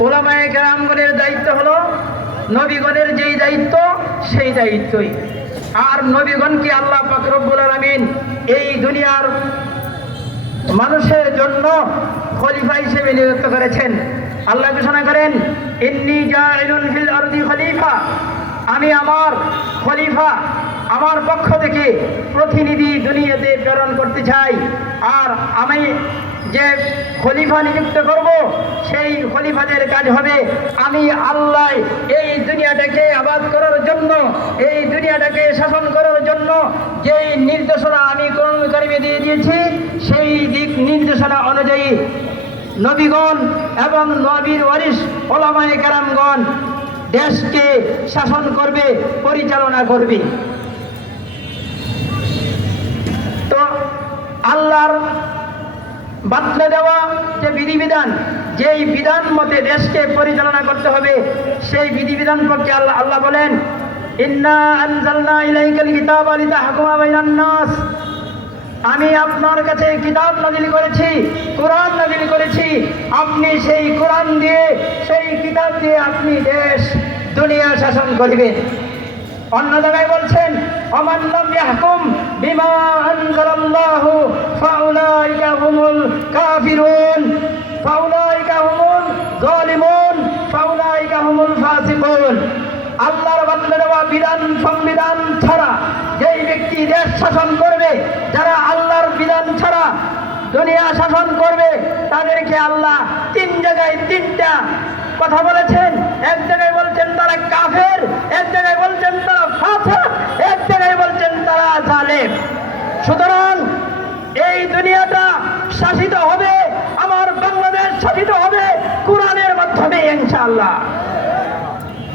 ওলামায়ে কেরামগণের দায়িত্ব হলো, নবীগণের যেই দায়িত্ব, সেই দায়িত্বই। আর নবীগণকে আল্লাহ পাকরব্বুল আলমিন এই দুনিয়ার মানুষের জন্য খলিফা হিসেবে নিযুক্ত করেছেন? আল্লাহ ঘোষণা করেন, ইন্নি আরদি খলিফা। আমি আমার খলিফা আমার পক্ষ থেকে প্রতিনিধি দুনিয়াতে প্রেরণ করতে চাই। আর আমি যে খলিফা নিযুক্ত করব, সেই খলিফাদের কাজ হবে, আমি আল্লাহ এই দুনিয়াটাকে আবাদ করার জন্য, এই দুনিয়াটাকে শাসন করার জন্য যেই নির্দেশনা আমি কোরআন কারিমে দিয়ে দিয়েছি, সেই দিক নির্দেশনা অনুযায়ী নবীগণ এবং নবীর ওয়ারিস ওলামায়ে কেরামগণ দেশকে শাসন করবে, পরিচালনা করবে। আল্লাহর বাতলে দেওয়া যে বিধিবিধান, যেই বিধান মতে দেশকে পরিচালনা করতে হবে, সেই বিধিবিধান পক্ষে আল্লাহ আল্লাহ বলেন আমি আপনার কাছে কিতাব নাজিল করেছি, কোরআন নাজিল করেছি, আপনি সেই কোরআন দিয়ে, সেই কিতাব দিয়ে আপনি দেশ, দুনিয়া শাসন করবেন। অন্য জায়গায় বলছেন অমান লাম ইয়াহকুম বিমা কাফিরুন, ফাউলাইকা হুমুল জালিমুন, ফাউলাইকা হুমুল ফাসিকুন। আল্লাহর বান্দা দেওয়া বিধান, সংবিধান ছাড়া যেই ব্যক্তি দেশ শাসন করবে, যারা আল্লাহর বিধান ছাড়া দুনিয়া শাসন করবে, তাদেরকে আল্লাহ তিন জায়গায় তিনটা কথা বলেছেন। এক জায়গায় বলছেন তারা কাফের, এক জায়গায় বলছেন তারা ফাসিক এক জায়গায় বলছেন তারা জালেম সুতরাং এই দুনিয়াটা শাসিত হবে আমার বাংলাদেশ শাসিত হবে কোরআনের মাধ্যমে ইনশাআল্লাহ।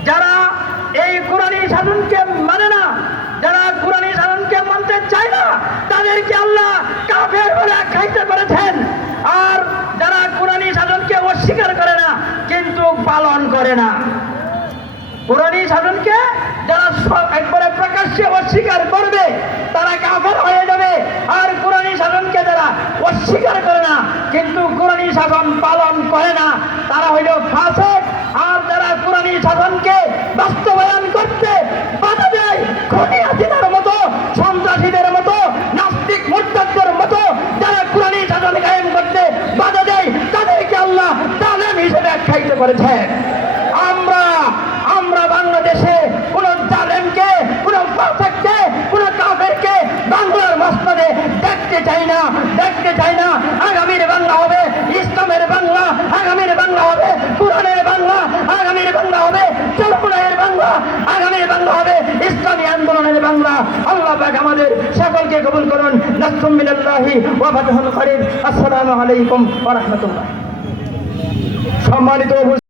যারা এই কোরআনী শাসনকে মানে না, যারা কোরআনী শাসনকে মানতে চায় না, তাদেরকে আল্লাহ কাফের বলে আখ্যায়িত করেছেন। আর যারা কোরআনী শাসনকে অস্বীকার করে না, কিন্তু পালন করে না। কোরআনী শাসনকে যারা একবারে প্রকাশ্যে অস্বীকার করবে, তারা কাফের হয়ে যাবে। আর কোরআনী শাসনকে যারা অস্বীকার করে না, কিন্তু কোরআনী শাসন পালন করে না, তারা হইল যারা শাসনকে বাস্তবায়ন করতে বাধা দেয় খুনি হাসিনার মতো, সন্ত্রাসীদের মতো, নাস্তিক মোর্চাদের মতো যারা কোরআনী সাধন কায়েম করতে বাধা দেয়, তাদেরকে আল্লাহ তালেম হিসেবে আখ্যায়িত করেছেন আমরা আমরা বাংলাদেশে কোন জালেমকে কোন ফাসাককে কোন কাফেরকে বাংলার মসনদে দেখতে চাই না দেখতে চাই না আগামীর বাংলা হবে ইসলামের বাংলা আগামীর বাংলা হবে কোরআনের বাংলা আগামীর বাংলা হবে চরপুরের বাংলা আগামীর বাংলা হবে ইসলামী আন্দোলনের বাংলা আল্লাহ পাক আমাদের সকলকে কবুল করুন নাসরুম মিনাল্লাহি ওয়া ফাতহুল করিম আসসালামু আলাইকুম ওয়া রাহমাতুল্লাহ। সম্মানিত